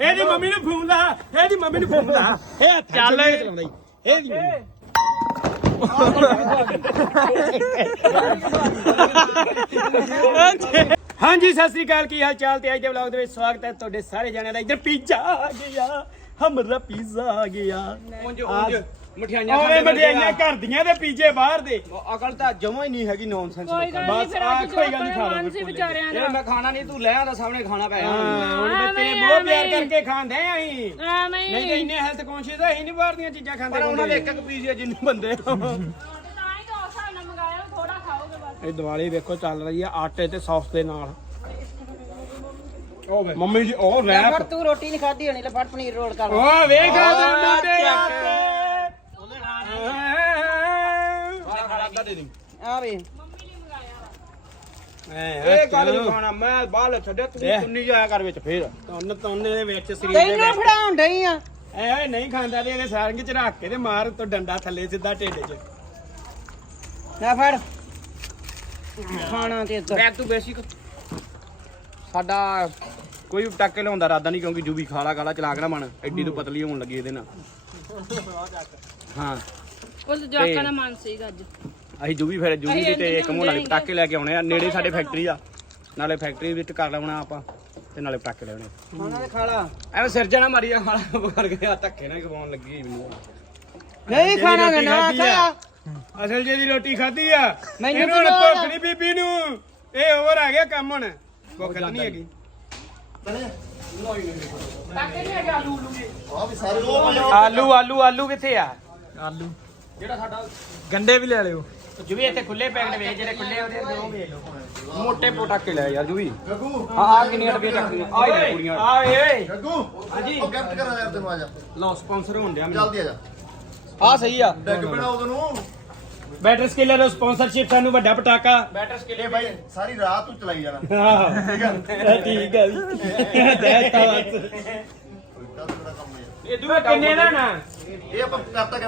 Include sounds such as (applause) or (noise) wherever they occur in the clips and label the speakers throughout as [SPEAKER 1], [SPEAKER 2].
[SPEAKER 1] ਇਹਦੀ ਮੰਮੀ ਨੂੰ ਫੋਨ ਲਾ ਇਹਦੀ ਮੰਮੀ ਨੂੰ ਫੋਨ ਲਾ। ਇਹ ਹੱਥ ਚੱਲ। ਚਲਾਉਂਦਾ। ਈ। ਇਹਦੀ ਮੰਮੀ। ਹਾਂਜੀ ਸਤਿ ਸ੍ਰੀ ਅਕਾਲ। ਕੀ ਹਾਲ ਚਾਲ ਤੇ ਅੱਜ ਦੇ ਵਲੌਗ ਦੇ ਵਿੱਚ ਸਵਾਗਤ ਹੈ ਤੁਹਾਡੇ ਸਾਰੇ ਜਣਿਆਂ ਦਾ। ਇੱਧਰ ਪੀਜ਼ਾ ਆ ਗਿਆ। ਹਮਰਾ ਪੀਜ਼ਾ ਆ ਗਿਆ।
[SPEAKER 2] ਉਂਝ ਉਂਝ। ਮਠਿਆਈਆਂ
[SPEAKER 1] ਓਏ ਮਠਿਆਈਆਂ ਘਰ ਦੀਆਂ ਤੇ ਪੀਜ਼ੇ ਬਾਹਰ ਦੇ।
[SPEAKER 2] ਅਕਲ ਤਾਂ ਜਮਾ ਹੀ ਨਹੀਂ ਹੈਗੀ ਨੌਨਸੈਂਸ
[SPEAKER 3] ਕੋਈ ਗੱਲ ਨਹੀਂ
[SPEAKER 1] ਬਸ
[SPEAKER 3] ਫਿਰ
[SPEAKER 1] ਆਹ
[SPEAKER 3] ਅੱਜ
[SPEAKER 1] ਕੋਈ ਗੱਲ ਨੀ, ਖਾ ਲਓ।
[SPEAKER 3] ਵਿਚਾਰਿਆਂ
[SPEAKER 2] ਇਹ
[SPEAKER 3] ਦਾ।
[SPEAKER 2] ਮੈਂ ਖਾਣਾ ਨਹੀਂ ਤੂੰ ਲੈ ਆਂਦਾ ਸਾਹਮਣੇ ਖਾਣਾ ਪੈ
[SPEAKER 1] ਹਾਂ ਹੁਣ ਮੈਂ ਤੇਰੇ ਬਹੁਤ ਪਿਆਰ। ਕਰਕੇ ਖਾਂਦੇ ਆਂ ਅਸੀਂ।
[SPEAKER 3] ਐਵੇਂ
[SPEAKER 1] ਨਹੀਂ ਤੇ ਇੰਨੇ ਹੈਲਥ ਕੌਨਸ਼ੀਅਸ ਅਸੀਂ ਨਹੀਂ ਬਾਹਰ ਦੀਆਂ ਚੀਜ਼ਾਂ ਖਾਂਦੇ
[SPEAKER 2] ਪਰ ਉਹਨਾਂ ਦੇ। ਇੱਕ ਇੱਕ ਪੀਸ ਜਿੰਨੇ ਬੰਦੇ
[SPEAKER 3] ਤਾਂ ਹੀ ਤਾਂ ਉਸ ਹਿਸਾਬ ਨਾਲ ਮੰਗਾਇਆ ਥੋੜਾ ਖਾਓਗੇ ਬਸ।
[SPEAKER 1] ਇਹ ਦੀਵਾਲੀ ਵੇਖੋ ਚੱਲ ਰਹੀ ਆ ਆਟੇ ਤੇ ਸੌਸ ਦੇ ਨਾਲ। ਵੇ। ਮੰਮੀ ਜੀ ਉਹ ਰੈਪ
[SPEAKER 4] ਤੂੰ ਰੋਟੀ ਨਹੀਂ ਖਾਧੀ ਹੋਣੀ ਲੈ ਫੜ ਪਨੀਰ ਰੋਲ ਕਰ।
[SPEAKER 1] ਉਹ ਵੇਖ ਆ ਤੇ। ਮੁੰਡੇ
[SPEAKER 2] ਚੱਕ।
[SPEAKER 1] ਆਟੇ
[SPEAKER 4] ਆ ਵੇ।
[SPEAKER 2] ਇਹ ਗੱਲ ਨਹੀਂ ਖਾਣਾ ਮੈਂ ਬਾਹਰ ਛੱਡਿਆ ਤੂੰ
[SPEAKER 1] ਦੇਖ।
[SPEAKER 2] ਤੁੰਨੀ ਜਾਇਆ ਕਰ ਵਿੱਚ ਫੇਰ।
[SPEAKER 1] ਤੁੰਨ ਤੁੰਨ ਦੇ ਵਿੱਚ ਸਰੀਰ ਦੇ
[SPEAKER 4] ਤੈਨੂੰ
[SPEAKER 1] ਵਿੱਚ।
[SPEAKER 4] ਫੜਾਉਣ ਡਈ ਆ।
[SPEAKER 1] ਐ ਓਏ ਨਹੀਂ ਖਾਂਦਾ ਤੇ ਇਹਦੇ ਸਾਰੰਗ ਚ ਰੱਖ ਕੇ ਤੇ ਮਾਰ ਤੋ ਡੰਡਾ ਥੱਲੇ ਸਿੱਧਾ ਢਿੱਡ 'ਚ।
[SPEAKER 4] ਲੈ ਫੜ। ਖਾਣਾ ਤੇ ਇੱਧਰ।
[SPEAKER 2] ਬੈਕ ਟੂ ਬੇਸਿਕ ਸਾਡਾ ਕੋਈ ਵੀ ਪਟਾਕੇ ਲਿਆਉਂਦਾ ਇਰਾਦਾ ਨਹੀਂ ਕਿਉਂਕਿ ਜੂਬੀ ਖਾਲਾ ਖਾਲਾ ਚਲਾ ਕੇ ਨਾ ਮਨ ਐਡੀ ਤੋਂ ਪਤਲੀ ਹੋਣ ਲੱਗੀ ਇਹਦੇ ਨਾਲ। (laughs) ਹਾਂ।
[SPEAKER 3] ਕੁਝ ਜਵਾਕਾਂ ਦਾ ਮਨ ਸੀਗਾ ਅੱਜ।
[SPEAKER 2] ਅਸੀਂ ਜੂਬੀ ਫਿਰ ਜੂਬੀ ਦੇ ਤੇ ਇੱਕ ਮੋਹ ਨਾਲੇ ਪਟਾਕੇ ਲੈ ਕੇ ਆਉਣੇ ਆ। ਨੇੜੇ ਸਾਡੇ ਫੈਕਟਰੀ ਆ। ਨਾਲੇ ਫੈਕਟਰੀ ਵਿੱਚ ਕਰ ਲੈਣਾ ਆਪਾਂ ਤੇ ਨਾਲੇ ਪਟਾਕੇ ਲੈਣੇ
[SPEAKER 4] ਖਾਣਾ ਤੇ ਖਾ ਲਾ
[SPEAKER 2] ਐਵੇਂ ਸਿਰ ਜਣਾ ਮਾਰੀ ਆ ਖਾਲਾ ਬਗੜ ਗਿਆ ਧੱਕੇ ਨਾਲ ਖਵਾਉਣ ਲੱਗੀ ਮੈਨੂੰ।
[SPEAKER 4] ਨਹੀਂ ਖਾਣਾ ਨਾ। ਖਾ
[SPEAKER 1] ਅਸਲ ਜੇ ਦੀ ਰੋਟੀ ਖਾਧੀ ਆ।
[SPEAKER 4] ਮੈਨੂੰ
[SPEAKER 1] ਭੁੱਖ ਨਹੀਂ ਬੀਬੀ ਨੂੰ। ਇਹ ਹੋਰ ਆ ਗਿਆ ਕੰਮ ਹੁਣ। ਭੁੱਖ ਤਾਂ ਨਹੀਂ ਹੈਗੀ। ਆਲੂ ਆਲੂ ਆਲੂ ਕਿੱਥੇ ਆ? ਆਲੂ।
[SPEAKER 2] ਜਿਹੜਾ ਸਾਡਾ
[SPEAKER 1] ਗੰਡੇ ਵੀ ਲੈ ਲਿਓ। ਜਿਵੇਂ ਇੱਥੇ ਖੁੱਲੇ ਪੈਕਟ ਵੇਚ ਜਿਹੜੇ ਖੁੱਲੇ ਉਹਦੇ ਉਹ ਵੇਚ ਲਓ।
[SPEAKER 2] ਮੋਟੇ ਪਟਾਕੇ ਲੈ ਯਾਰ ਜੂਬੀ ਹਾਂ ਆ ਕਿੰਨੀਆਂ ਡੱਬੀਆਂ ਚੱਕਦੀਆਂ ਆ ਹੀ ਲੈ ਕੁੜੀਆਂ।
[SPEAKER 1] ਆ ਓਏ।
[SPEAKER 5] ਗੱਗੂ
[SPEAKER 1] ਹਾਂਜੀ।
[SPEAKER 5] ਉਹ ਗਿਫਟ ਕਰਾ ਯਾਰ ਤੈਨੂੰ ਆ ਜਾ।
[SPEAKER 2] ਲਓ ਸਪਾਂਸਰ ਹੋਣ ਡਿਆ ਮੈਨੂੰ।
[SPEAKER 5] ਜਲਦੀ ਆ ਜਾ।
[SPEAKER 2] ਆ ਸਹੀ ਆ।
[SPEAKER 5] ਡੈਗ ਬਣਾ ਉਹਦੋਂ ਨੂੰ
[SPEAKER 1] ਬੈਟਰ ਸਕਿਲਰ ਸਪਾਂਸਰਸ਼ਿਪ ਸਾਨੂੰ ਵੱਡਾ ਪਟਾਕਾ।
[SPEAKER 2] ਬੈਟਰ ਸਕਿਲ
[SPEAKER 5] ਇਹ ਬਾਈ। ਸਾਰੀ ਰਾਤ ਤੂੰ ਚਲਾਈ ਜਾਣਾ।
[SPEAKER 1] ਹਾਂ। ਠੀਕ ਆ? ਠੀਕ ਆ ਦੇਤਾ ਬਸ ਇਹ ਦੂਆ ਕਿੰਨੇ ਦਾ ਨਾ
[SPEAKER 5] ਇਹ ਆਪਾਂ ਕਰਤਾ ਕਿ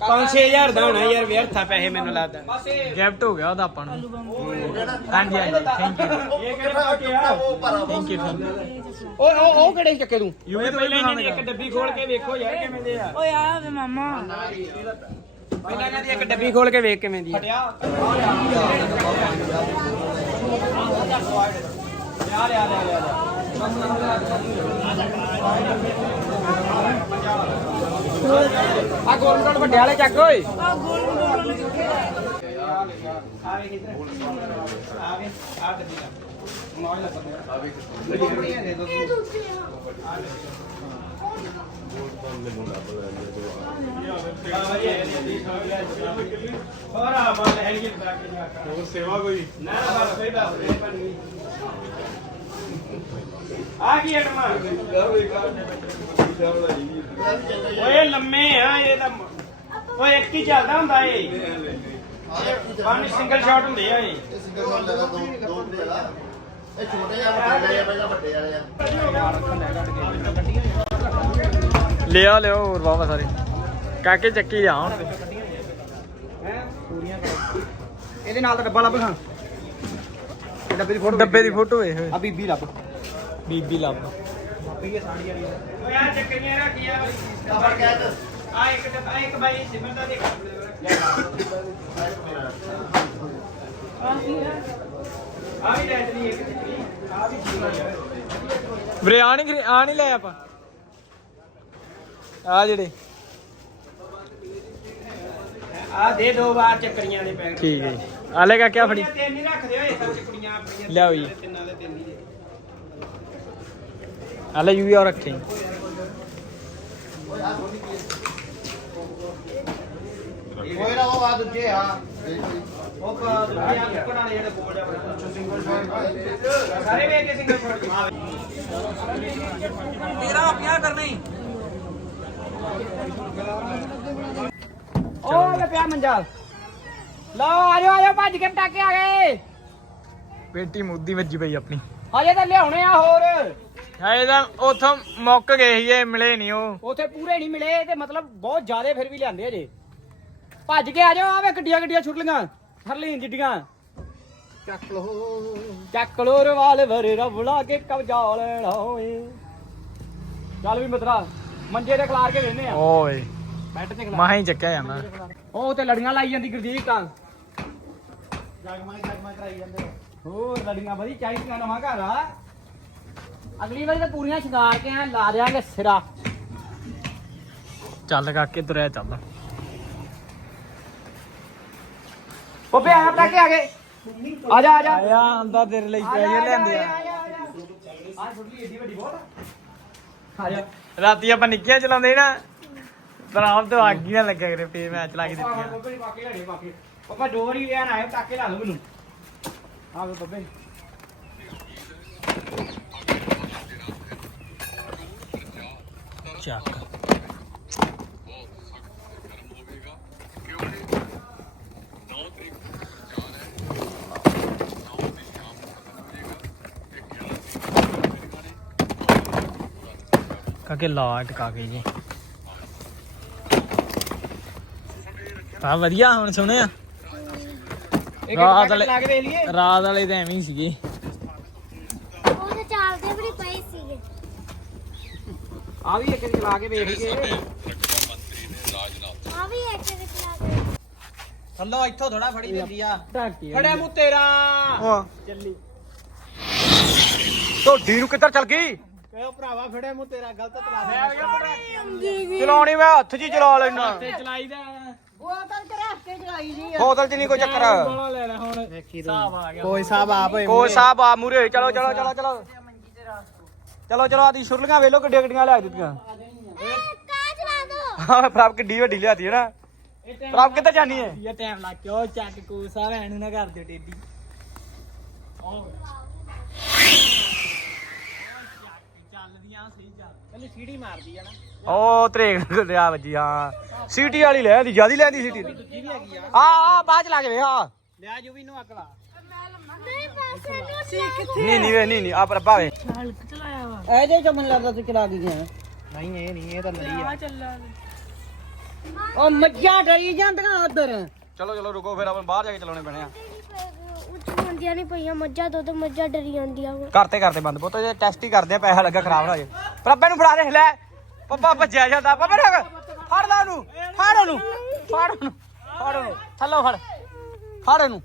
[SPEAKER 1] 5-6000 ਦਾ ਹੋਣਾ ਯਾਰ ਵਿਅਰਥਾ ਪੈਸੇ ਮੈਨੂੰ ਲੱਗਦਾ।
[SPEAKER 6] ਗਿਫਟ ਹੋ ਗਿਆ ਉਹਦਾ ਆਪਾਂ ਨੂੰ।
[SPEAKER 5] ਨਾ
[SPEAKER 6] ਹਾਂਜੀ ਹਾਂਜੀ ਥੈਂਕ ਯੂ
[SPEAKER 5] ਇਹ ਕਿਹੜਾ ਚੁੱਕਾ ਉਹ ਭਰਾ
[SPEAKER 6] ਥੈਂਕ ਯੂ
[SPEAKER 2] ਉਹ ਉਹ ਉਹ ਕਿਹੜੇ ਚੱਕੇ ਤੂੰ?
[SPEAKER 1] ਯੂਏ ਪਹਿਲਾਂ ਇਹਨਾਂ ਦੀ ਇੱਕ ਡੱਬੀ ਖੋਲ ਕੇ ਵੇਖੋ ਯਾਰ ਕਿਵੇਂ ਦੇ ਆ।
[SPEAKER 3] ਓਏ ਆ ਵੇ ਮਾਮਾ।
[SPEAKER 1] ਪਹਿਲਾਂ ਇਹਨਾਂ ਦੀ ਇੱਕ ਡੱਬੀ ਖੋਲ ਕੇ ਵੇਖ ਕਿਵੇਂ ਦੀ ਆ।
[SPEAKER 2] ਆ ਗੋਲ ਗੋਲ ਵੱਡੇ ਵਾਲੇ ਚੱਕ ਓਏ
[SPEAKER 1] ਹੋਰਾ ਮਾਲ ਹੈ ਇਹ ਬਰਾ ਕੇ ਹੋਰ ਸੇਵਾ ਕੋਈ ਨਾ ਬਸ ਕੋਈ ਬਸ ਇਹ ਆ ਗਈ ਅੜਮਾ ਓਏ ਲੰਮੇ ਆ ਇਹ ਤਾਂ ਓਏ ਇੱਕ ਹੀ ਚੱਲਦਾ ਹੁੰਦਾ ਏ। ਵਨ ਸਿੰਗਲ ਸ਼ਾਟ ਹੁੰਦੇ ਆ ਇਹ।
[SPEAKER 5] ਛੋਟੇ ਆ ਵੱਡੇ ਆ ਪਹਿਲਾਂ ਵੱਡੇ ਵਾਲੇ ਆ
[SPEAKER 6] ਲਿਆ ਲਿਓ ਹੋਰ ਬਾਬਾ ਸਾਰੇ। ਕਾਕੇ ਚੱਕੀ ਜਾ ਹੁਣ।
[SPEAKER 2] ਇਹਦੇ ਨਾਲ ਤਾਂ ਡੱਬਾ ਲੱਭ ਖਾਂ। ਡੱਬੇ ਦੀ ਫੋਟੋ
[SPEAKER 6] ਡੱਬੇ ਦੀ ਫੋਟੋ ਵੇਖ।
[SPEAKER 2] ਆ ਬੀਬੀ ਲੱਭ।
[SPEAKER 6] ਬੀਬੀ ਲੱਭ।
[SPEAKER 1] ਓਏ ਆ ਚੱਕਰੀਆਂ
[SPEAKER 5] ਕਿਆ ਹੈ
[SPEAKER 1] ਆ ਇੱਕ ਡੱਬਾ ਇੱਕ ਬਾਈ ਸਿਮਰ ਦਾ ਦੇਖ। ਆ ਵੀ ਲੈ ਚਲੀ ਇੱਕ ਚੱਕਰੀ ਆ ਵੀ ਠੀਕ ਆ।
[SPEAKER 6] ਵੀਰੇ ਆ ਨਹੀਂ ਆ ਨਹੀਂ ਲੈ ਆਪਾਂ। ਆ ਜਿਹੜੇ।
[SPEAKER 1] ਆ ਦੇ ਦੋ ਵਾਰ ਚੱਕਰੀਆਂ ਦੇ ਪੈਕਟ।
[SPEAKER 6] ਠੀਕ ਹੈ ਜੀ। ਆ ਲੈ ਕਾਕੇ ਆ ਫੜੀ।
[SPEAKER 1] ਤਿੰਨ ਨਹੀਂ ਰੱਖਦੇ ਹੋਏ ਸਭ ਕੁੜੀਆਂ ਆਪਣੀਆਂ।
[SPEAKER 6] ਲਿਆਓ ਜੀ।
[SPEAKER 1] ਤਿੰਨਾਂ ਦੇ ਤਿੰਨ ਹੀ ਦੇ।
[SPEAKER 6] ਆ ਲੈ ਯੂ ਆ ਰੱਖੇ
[SPEAKER 5] ਕੋਈ ਨਾ ਉਹ ਆ ਦੂਜੇ ਆ
[SPEAKER 2] ਉਹ ਦੁਨੀਆ ਚੱਕਣ ਵਾਲੇ ਜਿਹੜੇ ਬੋਲ ਜਾ ਸਿੰਗਲ
[SPEAKER 1] ਸਾਰੇ ਵੇਖ ਕੇ ਸਿੰਗਲ ਸ਼ਾਟ
[SPEAKER 2] ਤੇਰਾ ਪਿਆ ਕਰਨੀ
[SPEAKER 4] ਓਏ ਪਿਆ ਮੰਜਾ ਲਓ ਆ ਜਾਓ ਆ ਜਾਓ ਭੱਜ ਕੇ ਪਟਾਕੇ ਆ ਗਏ
[SPEAKER 6] ਪੇਟੀ ਮੁੱਦੀ ਵੱਜੀ ਪਈ ਆਪਣੀ
[SPEAKER 4] ਹਜੇ ਤਾਂ ਲਿਆਉਣੇ ਆ ਹੋਰ
[SPEAKER 6] ਹੈ ਤਾਂ ਉਥੋਂ ਮੁੱਕ ਗਏ ਸੀਗੇ ਮਿਲੇ ਨਹੀਂ ਉਹ।
[SPEAKER 4] ਉਥੇ ਪੂਰੇ ਨਹੀਂ ਮਿਲੇ ਤੇ ਮਤਲਬ ਬਹੁਤ ਜ਼ਿਆਦੇ ਫਿਰ ਵੀ ਲਿਆਂਦੇ ਅਜੇ। ਭੱਜ ਕੇ ਆ ਜਾਓ ਆਵੇ ਗੱਡੀਆਂ ਗੱਡੀਆਂ ਛੁੱਟ ਲੀਆਂ ਹਰਲੀਨ ਜਿੱਡੀਆਂ।
[SPEAKER 5] ਚੱਕ ਲੋ
[SPEAKER 4] ਚੱਕ ਲੋ ਰਵਲਾ ਕੇ ਕਬਜ਼ਾ ਲੈਣਾ ਓਏ। ਚੱਲ ਵੀ ਮਤਰਾ ਮੰਜੇ ਤੇ ਖਲਾਰ ਕੇ ਵੇਨੇ ਆ।
[SPEAKER 6] ਓਏ
[SPEAKER 4] ਬੈੱਡ ਤੇ ਖਲਾਰ
[SPEAKER 6] ਮਾਹ ਹੀ ਚੱਕਿਆ ਜਾਂਦਾ
[SPEAKER 4] ਉਹ ਤੇ ਲੜੀਆਂ ਲਾਈ ਜਾਂਦੀ ਗੁਰਦੀਪ ਤਾਂ।
[SPEAKER 5] ਜਗਮਾ ਜਗਮਾ ਕਰਾਈ ਜਾਂਦੇ।
[SPEAKER 4] ਹੋਰ ਲੜੀਆਂ ਬੜੀ ਚਾਹੀਦੀਆਂ ਨਵਾਂ ਘਰ ਆ। ਅਗਲੀ ਵਾਰੀ ਤਾਂ ਪੂਰੀਆਂ ਸ਼ਿੰਗਾਰ ਕੇ ਆ ਲਾ ਦਿਆਂਗੇ ਸਿਰਾ।
[SPEAKER 6] ਚੱਲ ਕਾਕੇ ਤੁਰਿਆ ਚੱਲ।
[SPEAKER 4] ਬੱਬੇ ਆਇਆ ਪਟਾਕੇ ਆ ਗਏ। ਆ ਜਾ ਆ ਜਾ।
[SPEAKER 6] ਆਇਆ ਆਂਦਾ ਤੇਰੇ ਲਈ
[SPEAKER 4] ਆ ਜਾ, ਆ ਆ। ਆ। ਆ ਛੋਟੀ ਏਡੀ ਵੱਡੀ ਬਹੁਤ ਆ। ਜਾ।
[SPEAKER 6] ਰਾਤੀ ਆਪਾਂ ਨਿੱਕੀਆਂ ਚਲਾਉਂਦੇ ਨਾ ਆਪ ਤੋਂ ਹੀ ਨਾ ਲੱਗਿਆ ਕਰੇ ਫੇਰ ਮੈਂ ਚਲਾ ਕੇ
[SPEAKER 4] ਹਾਂ,
[SPEAKER 6] ਦਿੱਤੀਆਂ।
[SPEAKER 4] ਬੱਬੇ ਦੀ ਬਾਕੀ ਲੜੇ ਬਾਕੀ। ਬੱਬਾ ਡੋਰੀ ਲੈਣ ਆਏ ਪਟਾਕੇ ਲਾ ਲਓ ਮੈਨੂੰ। ਆ ਬੱਬੇ
[SPEAKER 6] ਚੱਕ ਕਾਕੇ ਲਾ ਟਕਾ ਕੇ ਜੀ ਆ ਵਧੀਆ ਹੁਣ ਸੁਣਿਆ
[SPEAKER 4] ਇੱਕ
[SPEAKER 6] ਰਾਤ
[SPEAKER 4] ਪਟਾਕੇ
[SPEAKER 6] ਵਾਲੇ-
[SPEAKER 4] ਲਾ ਕੇ ਵੇਖ ਲਈਏ
[SPEAKER 6] ਰਾਤ ਵਾਲੇ ਤਾਂ ਐਵੇਂ ਹੀ ਸੀਗੇ
[SPEAKER 7] ਉਹ ਤਾਂ ਚੱਲਦੇ ਵੀ ਨੀ ਪਏ ਸੀਗੇ
[SPEAKER 4] ਆ ਵੀ ਇੱਕ ਇੱਕ ਲਾ ਕੇ। ਵੇਖ ਲਈਏ
[SPEAKER 7] ਆ ਵੀ ਇੱਕ ਇੱਕ ਚਲਾ ਕੇ
[SPEAKER 4] ਥੱਲੋਂ ਇੱਥੋਂ ਥੋੜਾ ਫੜੀ ਦਿੰਦੀ ਆ। ਫੜਿਆ ਮੂੰ ਤੇਰਾ। ਚੱਲੀ।
[SPEAKER 2] ਢੋਡੀ ਨੂੰ ਕਿੱਧਰ ਚਲ ਗਈ?
[SPEAKER 4] ਕਹਿਓ ਭਰਾਵਾ ਫੜਿਆ ਮੂੰ ਤੇਰਾ ਗਲਤ ਚਲਾ ਦੇ
[SPEAKER 2] ਚਲਾਉਣੀ ਮੈਂ ਹੱਥ 'ਚ ਹੀ ਚਲਾ ਲੈਣਾ
[SPEAKER 4] ਤੇ ਚਲਾਈਦਾ।
[SPEAKER 2] ਬੋਤਲ 'ਚ ਨਹੀਂ ਕੋਈ ਚੱਕਰ।
[SPEAKER 4] ਬੋਲਾ ਲੈਣਾ ਹੁਣ। ਹਿਸਾਬ ਆ ਗਿਆ।
[SPEAKER 5] ਕੋਈ ਸਾਹਿਬ ਆਪ
[SPEAKER 2] ਕੋਈ ਸਾਹਿਬ ਆ ਮੂਰੇ ਚਲੋ ਚਲੋ ਚਲੋ ਚਲੋ। ਚਲੋ ਚਲੋ ਆਦੀ ਸ਼ੁਰਲੀਆਂ ਵੇਲੋ ਕਿੱਡੀਆਂ ਕਿੱਡੀਆਂ ਲਿਆ ਦਿੱਤੀਆਂ। ਹਾਂ ਪ੍ਰਭ ਕਿੱਡੀ ਵੱਡੀ ਲਿਆਤੀ ਹੈ ਨਾ ਪ੍ਰਭ ਕਿੱਧਰ ਜਾਣੀ ਹੈ
[SPEAKER 4] ਇਹ ਟਾਈਮ ਲੱਗ ਗਿਆ ਉਹ ਚੱਕ ਕੂ ਸਾਰਾ ਐਨੂੰ ਨਾ ਕਰ ਦਿਓ ਟੇਡੀ ਚੱਲਦੀਆਂ ਸਹੀ ਚੱਲ ਕੱਲੀ ਸੀੜੀ ਮਾਰਦੀ ਆ ਨਾ
[SPEAKER 2] ਉਹ ਤਰੇਕ ਲਿਆ ਵੱਜੀ ਹਾਂ। ਸੀਟੀ ਵਾਲੀ ਲੈ ਆਂਦੀ ਜਿਆਦੀ ਲੈਂਦੀ ਸੀਟੀ।
[SPEAKER 4] ਆ।
[SPEAKER 2] ਆ ਆ ਬਾਅਦ ਚ ਲਾ ਕੇ ਵੇ ਹਾਂ
[SPEAKER 4] ਲਿਆ ਜੂ ਵੀ ਨੂੰ ਅਕਲਾ
[SPEAKER 7] ਨਹੀਂ
[SPEAKER 2] ਨਹੀਂ ਨਹੀਂ ਵੇ ਨਹੀਂ ਨਹੀਂ ਆ ਪ੍ਰਭਾ ਵੇ।
[SPEAKER 4] ਐ ਜੇ ਚਮਨ ਲੱਗਦਾ ਤੂੰ ਚਲਾ ਕੇ ਗਿਆ ਨਹੀਂ ਇਹ ਨਹੀਂ ਇਹ ਤਾਂ ਲੜੀ ਆ। ਉਹ ਮੱਝਾਂ ਡਰੀ ਜਾਂਦੀਆਂ ਉਧਰ।
[SPEAKER 2] ਚਲੋ ਚਲੋ ਰੁਕੋ ਫਿਰ ਆਪਾਂ ਬਾਹਰ ਜਾ ਕੇ ਚਲਾਉਣੇ ਪੈਣੇ ਆ।
[SPEAKER 7] ਉੱਚ ਨਹੀਂ ਪਈਆਂ ਮੱਝਾਂ ਦੁੱਧ ਮੱਝਾਂ ਡਰੀ ਜਾਂਦੀਆਂ ਵਾ।
[SPEAKER 2] ਕਰਤੇ ਕਰਦੇ ਬੰਦ ਪੁੱਤ ਜੇ ਟੈਸਟ ਹੀ ਕਰਦੇ ਆ ਪੈਸਾ ਲੱਗਾ ਖਰਾਬ ਨਾ ਹੋ ਜਾਏ। ਪ੍ਰਭੇ ਨੂੰ ਫੜਾ ਦੇ ਲੈ। ਪੱਪਾ ਭੱਜਿਆ ਜਾਂਦਾ ਪੱਪਾ ਰੁਕ ਫੜ ਲੈ ਉਹਨੂੰ ਫੜ ਉਹਨੂੰ ਫੜ ਉਹਨੂੰ ਫੜ ਉਹਨੂੰ। ਥੱਲੋਂ ਫੜ ਫੜ ਇਹਨੂੰ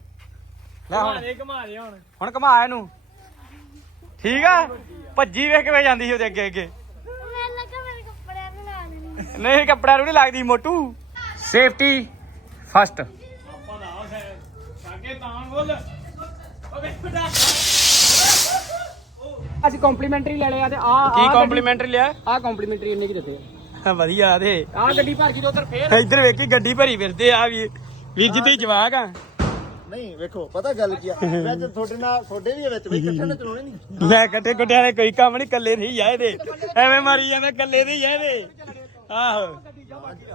[SPEAKER 2] ਲੈ ਹੁਣ।
[SPEAKER 4] ਘਮਾ ਦੇ ਹੁਣ।
[SPEAKER 2] ਹੁਣ ਘਮਾ ਇਹਨੂੰ। ਠੀਕ ਆ? ਭੱਜੀ ਵੇਖ ਕਿਵੇਂ ਜਾਂਦੀ ਸੀ ਉਹਦੇ ਅੱਗੇ ਅੱਗੇ।
[SPEAKER 7] ਮੈਨੂੰ ਲੱਗਾ ਮੇਰੇ ਕੱਪੜਿਆਂ ਨੂੰ ਲਾ ਦੇਣੀ।
[SPEAKER 2] ਨਹੀਂ ਕੱਪੜਿਆਂ ਨੂੰ ਨਹੀਂ ਲੱਗਦੀ ਮੋਟੂ। ਸੇਫਟੀ ਫਸਟ
[SPEAKER 4] ਅੱਗੇ ਤਾਂ ਬੋਲ। ਓਏ ਅਸੀਂ ਕੰਪਲੀਮੈਂਟਰੀ ਲੈ ਲਿਆ ਤੇ ਆ
[SPEAKER 2] ਕੀ ਕੰਪਲੀਮੈਂਟਰੀ ਲਿਆ?
[SPEAKER 4] ਆ ਕੰਪਲੀਮੈਂਟਰੀ ਇੰਨੇ ਕੀ ਦਿੱਤੇ?
[SPEAKER 2] ਵਧੀਆ ਤੇ।
[SPEAKER 4] ਆ ਗੱਡੀ ਭਰ ਕੇ ਤੇ ਉਧਰ ਫੇਰ
[SPEAKER 2] ਇੱਧਰ ਵੇਖੀ ਗੱਡੀ ਭਰੀ ਫਿਰਦੇ ਆ ਵੀ ਵੀਰ ਜੀ ਤੇ ਜਵਾਕ ਆ।
[SPEAKER 5] ਨਹੀਂ ਵੇਖੋ ਪਤਾ ਗੱਲ ਕੀ ਆ? ਵਿੱਚ ਤੁਹਾਡੇ ਨਾਲ ਤੁਹਾਡੇ ਵੀ ਵਿੱਚ ਵੀ ਇਕੱਠੇ ਨੇ ਚਲਾਉਣੇ ਨਹੀਂ।
[SPEAKER 2] ਲੈ ਇਕੱਠੇ ਗੁੱਡਿਆਂ ਨੇ ਕੋਈ ਕੰਮ ਨਹੀਂ ਕੱਲੇ ਨਹੀਂ ਆ ਇਹਦੇ। ਐਵੇਂ ਮਾਰੀ ਜਾਂਦੇ ਕੱਲੇ ਨਹੀਂ ਆ ਇਹਦੇ। ਆਹੋ।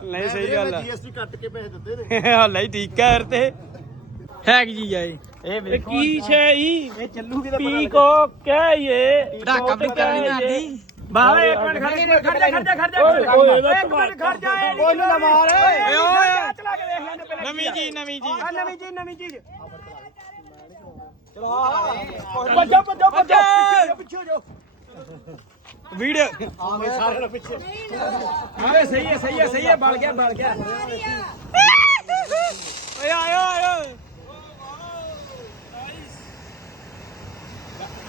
[SPEAKER 2] ਨਹੀਂ ਸਹੀ ਗੱਲ ਆ।
[SPEAKER 5] ਜੀਐਸਟੀ ਕੱਟ ਕੇ ਪੈਸੇ ਦਿੱਤੇ ਨੇ
[SPEAKER 2] ਹਾਲੇ ਹੀ ਠੀਕ ਆ ਯਾਰ ਤੇ। ਹੈ ਕੀ ਚੀਜ਼ ਆ ਇਹ?
[SPEAKER 1] ਇਹ ਕੀ ਛੇ
[SPEAKER 2] ਇਹ ਚੱਲੂਗੀ ਤਾਂ
[SPEAKER 1] ਪੀ ਕੋ ਕਹੀਏ
[SPEAKER 2] ਪਟਾਕਾ ਪਟਾਕਾ ਨਹੀਂ ਮਾਰਦੀ।
[SPEAKER 1] ਬਾਵੇ ਇੱਕ ਮਿੰਟ ਖੜ ਜਾ ਖੜ ਜਾ ਖੜ ਜਾ ਖੜ ਜਾ ਓਏ ਇੱਕ ਮਿੰਟ ਖੜ ਜਾ ਉਹਨੂੰ ਨਾ ਮਾਰ ਓਏ। ਓਏ ਚਲਾ ਕੇ ਦੇਖ ਲੈਂਦੇ ਪਹਿਲਾਂ
[SPEAKER 6] ਨਵੀਂ ਜੀ ਨਵੀਂ ਜੀ।
[SPEAKER 1] ਆ ਨਵੀਂ ਚੀਜ਼ ਨਵੀਂ ਚੀਜ਼ ਚਲੋ ਭੱਜੋ ਭੱਜੋ ਭੱਜੋ ਪਿੱਛੇ ਹੋ ਜਾਓ।
[SPEAKER 2] ਵੀਡੀਓ।
[SPEAKER 1] ਆਵੇ ਸਹੀ ਹੈ ਸਹੀ ਹੈ ਸਹੀ ਹੈ ਬਲ ਗਿਆ ਬਲ ਗਿਆ।
[SPEAKER 2] ਓਏ ਆਇਓ ਆਇਓ।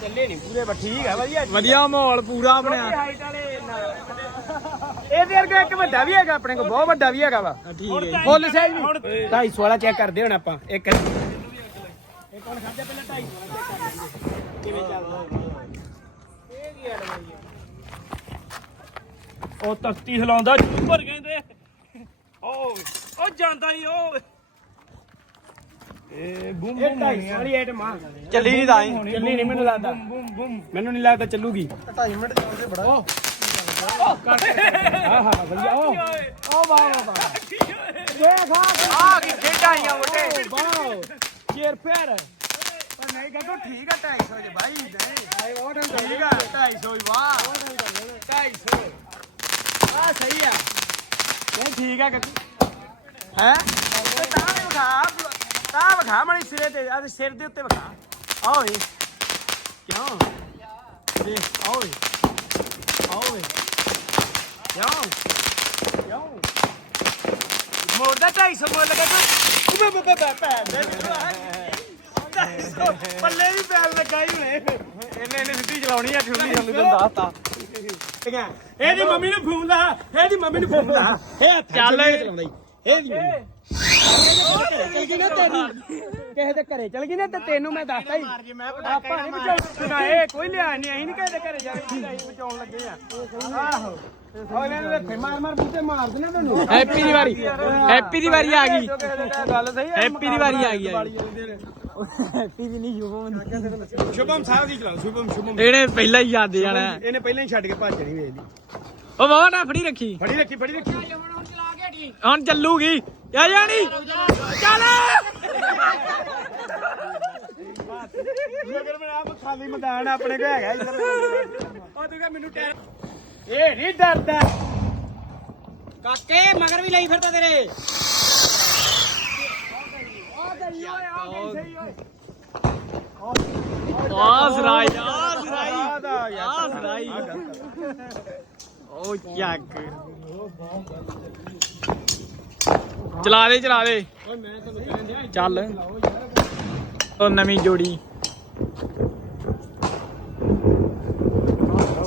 [SPEAKER 1] ਚੱਲੇ ਨਹੀਂ ਪੂਰੇ ਬਸ ਠੀਕ ਹੈ ਵਧੀਆ।
[SPEAKER 6] ਵਧੀਆ ਮਾਹੌਲ ਪੂਰਾ ਬਣਿਆ
[SPEAKER 1] ਹਾਈਟ ਵਾਲੇ ਇਹਦੇ ਵਰਗਾ ਇੱਕ ਵੱਡਾ ਵੀ ਹੈਗਾ ਆਪਣੇ ਕੋਲ ਬਹੁਤ ਵੱਡਾ ਵੀ ਹੈਗਾ ਵਾ।
[SPEAKER 6] ਠੀਕ ਹੈ। ਜੀ।
[SPEAKER 1] ਫੁੱਲ ਸਾਈਜ਼ ਵੀ। 250 ਵਾਲਾ ਚੈੱਕ ਕਰਦੇ ਹੁਣ ਆਪਾਂ ਇੱਕ ਹੁਣ ਖੜ ਜਾ ਪਹਿਲਾਂ 250 ਵਾਲਾ ਚੈੱਕ ਕਰਦੇ? ਕਿਵੇਂ ਚੱਲਦਾ? ਇਹ ਕੀ ਐਡਵਾਈਸ ਉਹ ਤਖਤੀ ਹਿਲਾਉਂਦਾ ਉੱਪਰ ਕਹਿੰਦੇ। ਉਹ ਉਹ ਜਾਂਦਾ ਹੀ ਉਹ ਇਹ ਬੂਮ ਬੂਮ ਵਾਲੀ ਆਈਟਮ ਆ।
[SPEAKER 2] ਚੱਲੀ ਨਹੀਂ ਤਾਂ ਹੀ।
[SPEAKER 1] ਚੱਲੀ ਨਹੀਂ ਮੈਨੂੰ ਲੱਗਦਾ। ਮੈਨੂੰ ਨਹੀਂ ਲੱਗਦਾ ਚੱਲੂਗੀ।
[SPEAKER 5] 2.5 ਮਿੰਟ ਚੱਲਦੇ ਬੜਾ।
[SPEAKER 1] ਆਹ ਹਾਂ ਵਧੀਆ ਉਹ ਉਹ ਵਾਹ ਵਾਹ ਦੇਖ ਆ
[SPEAKER 2] ਕੀ ਖੇਡਾਂ ਆਈਆਂ ਮੋਟੇ
[SPEAKER 1] ਵਾਓ। ਚੇਰ ਫੇਰ।
[SPEAKER 2] ਪਰ ਨਹੀਂ ਗੱਗੋ ਠੀਕ ਆ 250 ਜੇ ਭਾਈ ਨਹੀਂ ਠੀਕ ਆ 250 ਹੀ ਵਾਹ। 250
[SPEAKER 1] ਆ ਸਹੀ ਆ।
[SPEAKER 2] ਨਹੀਂ ਠੀਕ ਆ ਹੈ? ਤਾਂ ਵਿਖਾ ਤਾਂ ਮਣੀ ਸਿਰੇ ਤੇ ਆ ਸਿਰ ਦੇ ਉੱਤੇ ਵਿਖਾ।
[SPEAKER 6] ਓਏ। ਕਿਉਂ? ਦੇ ਓਏ। ਓਏ। ਕਿਉਂ? ਕਿਉਂ? ਮੋੜ ਦਾ 250 ਮੋੜ ਲਗਾ ਤੂੰ ਬੇ ਬੇ ਬੇ ਪੱਲੇ ਵੀ ਪੈਰ ਲੱਗਾ ਹੀ ਹੁਣੇ। ਇਹਨੇ ਇਹਨੇ ਸਿੱਧੀ ਚਲਾਉਣੀ ਆ ਠੁੱਲੀ ਸਾਨੂੰ ਦੱਸਤਾ
[SPEAKER 1] ਇਹਦੀ ਮੰਮੀ ਨੂੰ ਫੋਨ ਲਾ। ਇਹਦੀ ਮੰਮੀ ਨੂੰ ਫੋਨ ਲਾ। ਇਹ
[SPEAKER 6] ਚੱਲ।
[SPEAKER 1] ਚਲਾਉਂਦਾ। ਈ। ਇਹਦੀ ਚਲ ਗਈ ਨਾ ਤੇਰੀ ਕਿਸੇ ਦੇ ਘਰੇ ਚਲ ਗਈ ਨਾ ਤੇ ਤੈਨੂੰ ਮੈਂ ਦੱਸਦਾ ਹੀ। ਆਪਾਂ ਨਹੀਂ ਬਚਾਉਣਾ ਇਹ ਕੋਈ ਲਿਆ ਨਹੀਂ ਅਸੀਂ ਨਹੀਂ ਕਿਸੇ ਦੇ ਘਰੇ ਜਾ ਕੇ ਅਸੀਂ ਬਚਾਉਣ ਲੱਗੇ ਆ। ਆਹੋ। ਉਹ ਇਹਨਾਂ ਨੂੰ ਇੱਥੇ ਮਾਰ ਮਾਰ ਬੂਟੇ ਮਾਰ ਦੇਣੇ ਤੁਹਾਨੂੰ
[SPEAKER 6] ਹੈਪੀ ਦੀ ਵਾਰੀ। ਹੈਪੀ ਦੀ ਵਾਰੀ ਆ ਗਈ।
[SPEAKER 1] ਗੱਲ ਸਹੀ ਹੈ
[SPEAKER 6] ਹੈਪੀ ਦੀ ਵਾਰੀ ਆ ਗਈ ਆ
[SPEAKER 1] ਹੈਪੀ ਦੀ ਨਹੀਂ ਸ਼ੁਭਮ ਸ਼ੁਭਮ ਸਾਹਿਬ ਦੀ ਚਲਾਓ ਸ਼ੁਭਮ ਸ਼ੁਭਮ।
[SPEAKER 6] ਇਹਨੇ ਪਹਿਲਾਂ ਹੀ ਯਾਦ ਜਾਣਾ।
[SPEAKER 1] ਇਹਨੇ ਪਹਿਲਾਂ ਹੀ ਛੱਡ ਕੇ ਭੱਜਣੀ ਵੇਖ ਲਈ।
[SPEAKER 6] ਉਹ ਬਾਬਾ ਨਾ ਫੜੀ ਰੱਖੀ।
[SPEAKER 1] ਫੜੀ ਰੱਖੀ ਫੜੀ ਰੱਖੀ।
[SPEAKER 6] ਹੁਣ ਚੱਲੂਗੀ। ਆ ਜਾਣੀ। ਚੱਲ।
[SPEAKER 1] ਮਗਰ ਮੈਂ ਆਪ ਖਾਲੀ ਮੈਦਾਨ ਆਪਣੇ ਕੋ ਹੈਗਾ ਇੱਧਰ। ਉਹ ਤੂੰ ਕਹ ਮੈਨੂੰ ਟਾਇਰ ਇਹ ਨਹੀਂ ਡਰਦਾ।
[SPEAKER 4] ਕਾਕੇ ਮਗਰ ਵੀ ਲਈ ਫਿਰਦਾ ਤੇਰੇ।
[SPEAKER 6] ਆ ਸਰਾਈ ਆ ਸਰਾਈ ਆ ਸਰਾਈ ਉਹ ਚੱਕ। ਚਲਾ ਦੇ ਚਲਾ ਦੇ। ਚੱਲ। ਉਹ ਨਵੀਂ ਜੋੜੀ।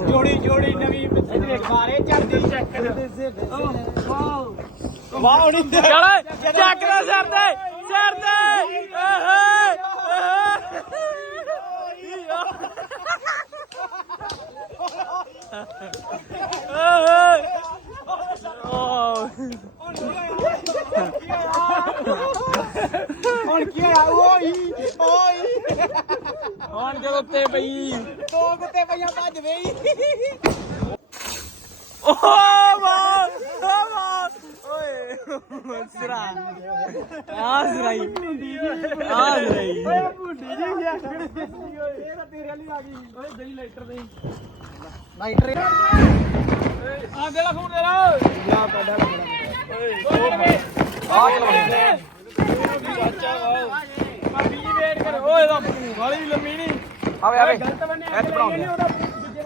[SPEAKER 1] ਜੋੜੀ ਜੋੜੀ ਨਵੀਂ ਇਧਰੇ ਖਾਰੇ ਚੜਦੇ ਚੈੱਕ ਵਾਹ ਨਹੀਂ
[SPEAKER 6] ਚੱਲ ਚੱਕ ਲੈ ਸਿਰ ਤੇ ਸਿਰ ਤੇ। ਓਏ
[SPEAKER 1] ਹੁਣ
[SPEAKER 6] ਹੁਣ ਜਦੋਂ ਉੱਤੇ ਪਈ।
[SPEAKER 1] ਦੋ ਕੁੱਤੇ ਪਈਆਂ ਭੱਜ ਗਈ
[SPEAKER 6] ਓ ਵਾਹ ਓ ਵਾਹ। ਓਏ ਸਰਾ। ਆ ਸਰਾਈ। ਆ ਸਰਾਈ।
[SPEAKER 1] ਓਏ ਭੁੱਡੀ ਜੀ ਗਿਆ ਇਹ ਤਾਂ ਤੇਰੇ ਲਈ ਆ ਗਈ ਓਏ ਦਹੀਂ ਲਾਈਟਰ ਦੇ
[SPEAKER 6] ਆ ਦੇ ਲਾ ਫੋਨ ਦੇ ਲਾ
[SPEAKER 1] ਜਾ ਪੈਡਾ
[SPEAKER 6] ਭਾਬੀ ਜੀ ਵੇਟ ਕਰ ਓਏ ਦਾ ਵਾਲੀ ਲੰਮੀ ਨਹੀਂ।
[SPEAKER 2] ਆਵੇ ਆਵੇ।
[SPEAKER 1] ਗਲਤ ਬੰਨੇ
[SPEAKER 2] ਬਣਾਉਂਦੇ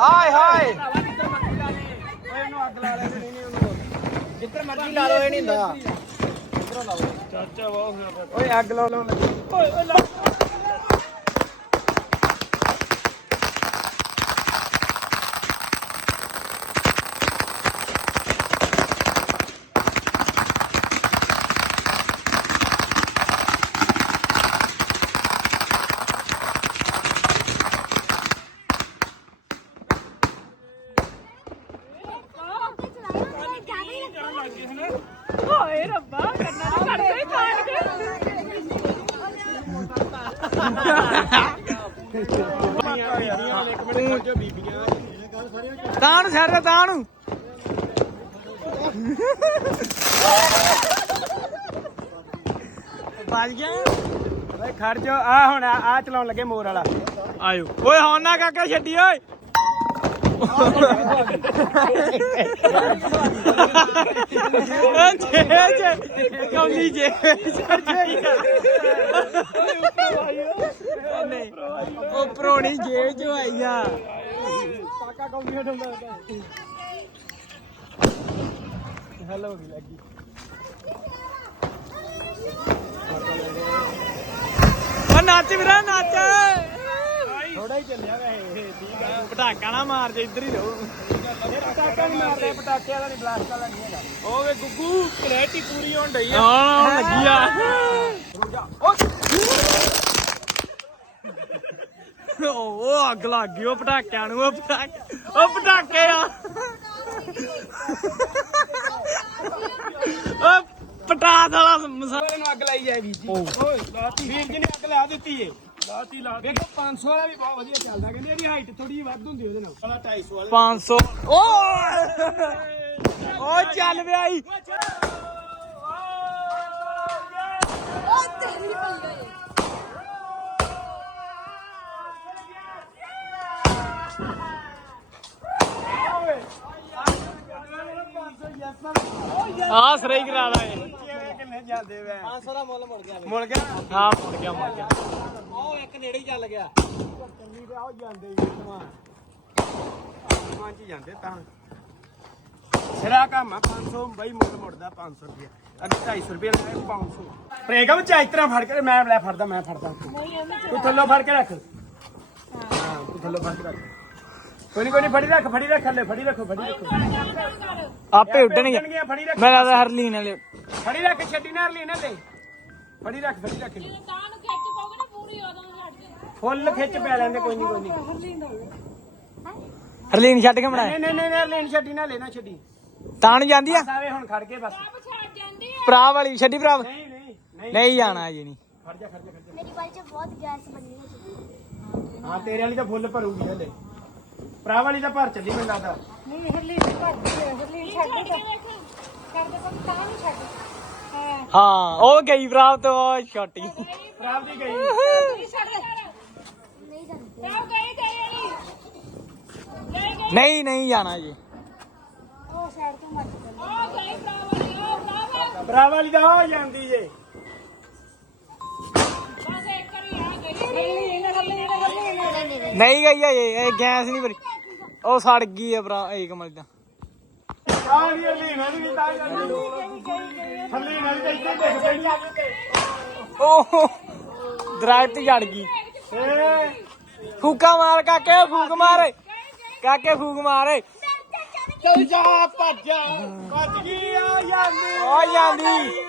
[SPEAKER 2] ਹਾਏ ਹਾਏ।
[SPEAKER 1] ਇਹਨੂੰ ਅੱਗ ਲਾ ਲੈ ਨਹੀਂ ਨਹੀਂ ਉਹਨੂੰ
[SPEAKER 4] ਜਿੱਧਰ ਮਰਜ਼ੀ ਲਾ ਲਓ ਇਹ ਨਹੀਂ ਹੁੰਦਾ।
[SPEAKER 1] ਓਏ ਅੱਗ ਲਾ ਲਾਉਣ ਲੱਗੀ। ਓਏ ਓਏ ਲਾ
[SPEAKER 3] ਹਾਏ ਰੱਬਾ ਕੰਨਾਂ ਨੂੰ ਕੱਢਦੇ ਕਾਟ ਕੇ
[SPEAKER 6] ਤਾਂ ਨੂੰ ਸਿਰ ਤੇ ਤਾਂ ਨੂੰ ਵੱਜ ਗਿਆ।
[SPEAKER 1] ਓਏ ਖੜ ਜਾ। ਆ ਹੁਣ ਆ ਚਲਾਉਣ ਲੱਗੇ ਮੋਰ ਵਾਲਾ।
[SPEAKER 6] ਆਇਓ। ਓਏ ਹੁਣ ਨਾ ਕਾਕਾ ਛੱਡੀ ਓਏ। (laughs) ਜੇ ਕੌਲੀ ਜੇ ਨਹੀਂ ਉਹ ਪ੍ਰੋਣੀ ਜੇਬ ਚ ਆਈ ਆ
[SPEAKER 1] ਕਾਕਾ ਕੌਂਦੀ ਹਟਾਉਂਦਾ ਹੈਲੋ ਹੋ ਲੱਗੀ
[SPEAKER 6] ਓ ਨੱਚ ਵੀਰਾ, ਨੱਚ।
[SPEAKER 1] ਥੋੜਾ ਹੀ ਚੱਲਿਆ ਵੈਸੇ ਇਹ ਠੀਕ ਆ।
[SPEAKER 6] ਪਟਾਕਾ ਨਾ ਮਾਰ ਜੇ ਇੱਧਰ ਹੀ ਰਹੋ।
[SPEAKER 1] ਇਹ ਪਟਾਕਾ ਨਹੀਂ ਮਾਰਦਾ ਪਟਾਕੇ ਵਾਲਾ ਨਹੀਂ ਬਲਾਸਟ ਵਾਲਾ ਨਹੀਂ ਹੈਗਾ। ਓਏ ਗੁੱਗੂ ਕਲੈਰਿਟੀ ਪੂਰੀ ਹੋਣ ਡਈ ਆ।
[SPEAKER 6] ਹਾਂ ਲੱਗੀ ਆ। ਉਹ ਅੱਗ ਲੱਗ ਗਈ ਉਹ ਪਟਾਕਿਆਂ ਨੂੰ ਉਹ ਪਟਾਕੇ ਉਹ ਪਟਾਕੇ ਆ। ਉਹ ਪਟਾਸ ਵਾਲਾ ਮਸਾ
[SPEAKER 1] ਵਾਲੇ ਨੂੰ ਅੱਗ ਲਾਈ ਜਾਏ ਵੀਰ ਜੀ ਓਏ ਲਾਤੀ। ਵੀਰ ਜੀ ਨੇ ਅੱਗ ਲਾ ਦਿੱਤੀ ਏ। ਲਾਤੀ ਲਾ ਵੇਖੋ 500 ਵਾਲਾ ਵੀ ਬਹੁਤ ਵਧੀਆ ਚੱਲਦਾ ਕਹਿੰਦੇ ਇਹਦੀ ਹਾਈਟ ਥੋੜੀ ਵੱਧ ਹੁੰਦੀ ਉਹਦੇ ਨਾਲ। ਵਾਲਾ। 250 ਵਾਲਾ
[SPEAKER 6] 500 ਓ ਉਹ ਚੱਲ ਵਿਆਈ ਆ ਸਰੇ ਕਰਾ ਲਾ ਇਹ।
[SPEAKER 1] ਕਿੰਨੇ ਜਾਂਦੇ ਵੇ।
[SPEAKER 4] 500 ਦਾ ਮੁੱਲ ਮੁੜ ਗਿਆ
[SPEAKER 1] ਮੁੜ ਗਿਆ?
[SPEAKER 6] ਹਾਂ ਮੁੜ ਗਿਆ ਮੁੜ ਗਿਆ।
[SPEAKER 4] ਇੱਕ
[SPEAKER 6] ਨੇੜੇ ਹੀ ਚੱਲ ਗਿਆ।
[SPEAKER 1] ਚੱਲੀ ਤੇ ਆਓ ਜਾਂਦੇ ਹੀ ਸਮਾਨ ਸਮਾਨ ਚ ਜਾਂਦੇ ਤਾਂ। ਸਿਰਾ ਕੰਮ ਆ 500 ਬਈ ਮੁੱਲ ਮੁੜਦਾ 500 ਰੁਪਏ ਅੱਧੇ 250 ਰੁਪਏ ਲੈ 500 ਪ੍ਰੇਗਮ ਚ ਇਸ ਤਰ੍ਹਾਂ ਫੜ ਕੇ ਮੈਂ ਲੈ ਫੜਦਾ ਮੈਂ ਫੜਦਾ। ਤੂੰ ਥੱਲੋਂ ਫੜ ਕੇ ਰੱਖ। ਹਾਂ ਤੂੰ ਥੱਲੋਂ ਫੜ ਕੇ ਰੱਖ। ਕੋਈ ਨਹੀਂ ਕੋਈ ਨਹੀਂ ਫੜੀ ਰੱਖ ਫੜੀ ਰੱਖ ਥੱਲੇ ਫੜੀ ਰੱਖੋ ਫੜੀ ਰੱਖੋ।
[SPEAKER 6] ਆਪੇ ਉੱਡਣਗੇ ਮੈਂ ਲੱਗਦਾ ਹਰਲੀਨ ਵਾਲੇ।
[SPEAKER 1] ਫੜੀ ਰੱਖ ਛੱਡੀ ਨਾ ਲਈ ਨਾ ਲੈ ਫੜੀ ਰੱਖ ਫੜੀ ਰੱਖ।
[SPEAKER 3] ਤਾਂ ਨੂੰ ਖਿੱਚ ਪਾਉਗੇ ਨਾ ਪੂਰੀ ਉਦੋਂ।
[SPEAKER 1] ਫੁੱਲ ਖਿੱਚ ਪੈ ਲੈਂਦੇ ਕੋਈ ਨਹੀਂ ਕੋਈ ਨਹੀਂ
[SPEAKER 6] ਹਰਲੀਨ ਛੱਡ ਕੇ ਬਣਾਇਆ?
[SPEAKER 1] ਨਹੀਂ ਨਹੀਂ ਨਹੀਂ ਨਹੀਂ ਲੈਣ ਛੱਡੀ ਨਾ ਲੈਣਾ ਛੱਡੀ।
[SPEAKER 6] ਤਾਂ ਨੂੰ ਜਾਂਦੀ ਆ?
[SPEAKER 1] ਸਾਰੇ ਹੁਣ ਖੜ ਕੇ ਬਸ।
[SPEAKER 3] ਛੱਡ ਜਾਂਦੀ ਆ
[SPEAKER 6] ਭਰਾ ਵਾਲੀ ਛੱਡੀ ਭਰਾ
[SPEAKER 1] ਨਹੀਂ ਨਹੀਂ ਨਹੀਂ
[SPEAKER 6] ਨਹੀਂ। ਜਾਣਾ ਜੀ ਨਹੀਂ
[SPEAKER 1] ਖੜ ਜਾ ਖੜ ਜਾ ਖੜ ਜਾ।
[SPEAKER 7] ਮੇਰੀ ਬਾਈ 'ਚ ਬਹੁਤ ਗੈਸ ਬਣੀ ਹੈ
[SPEAKER 1] ਹਾਂ ਤੇਰੇ ਵਾਲੀ ਤਾਂ ਫੁੱਲ ਭਰੂਗੀ ਹਲੇ। ਭਰਾ ਵਾਲੀ ਤਾਂ ਭਰ ਚੱਲੀ ਮੈਨੂੰ ਲੱਗਦਾ।
[SPEAKER 6] ਹਾਂ ਉਹ ਗਈ ਭਰਾ ਤੋਂ ਛੋਟੀ
[SPEAKER 1] ਭਰਾ ਦੀ। ਗਈ
[SPEAKER 7] ਨਹੀਂ ਜਾਂਦੇ
[SPEAKER 3] ਜਾਓ ਗਈ। ਤੇਰੀ ਵਾਲੀ ਲੈ ਗਈ।
[SPEAKER 6] ਨਹੀਂ ਨਹੀਂ ਜਾਣਾ ਜੀ।
[SPEAKER 7] ਉਹ ਸਾਈਡ ਤੋਂ
[SPEAKER 3] ਗਈ ਵਾਲੀ
[SPEAKER 1] ਹੋ ਜਾਂਦੀ ਜੇ।
[SPEAKER 3] ਬਸ ਇੱਕ ਵਾਰੀ ਆ ਗਈ
[SPEAKER 6] ਨਹੀਂ ਗਈ ਇਹ ਗੈਸ ਨਹੀਂ ਭਰੀ। ਉਹ ਸੜ ਗਈ ਆ ਭਰਾ ਇਹ ਕਮਲ ਦਾ
[SPEAKER 1] ਆ ਨਹੀਂ ਲੈਣਾ ਨਹੀਂ ਤਾਂ ਜਾਂਦੀ। ਥੱਲੇ ਨਾਲ ਤਾਂ ਇੱਥੇ ਦੇਖ ਪੈਣੀ
[SPEAKER 6] ਉਹ ਦਰਾਜ ਤੇ ਜੜ ਗਈ।
[SPEAKER 1] ਏ
[SPEAKER 6] ਫੂਕਾ ਮਾਰ ਕਾਕੇ ਫੂਕ ਮਾਰ। ਕਾਕੇ ਫੂਕ ਮਾਰ।
[SPEAKER 1] ਚੱਲ ਜਾ ਭੱਜ ਜਾ। ਭੱਜ ਗਈ ਆ ਜਾਂਦੀ
[SPEAKER 6] ਆ ਜਾਂਦੀ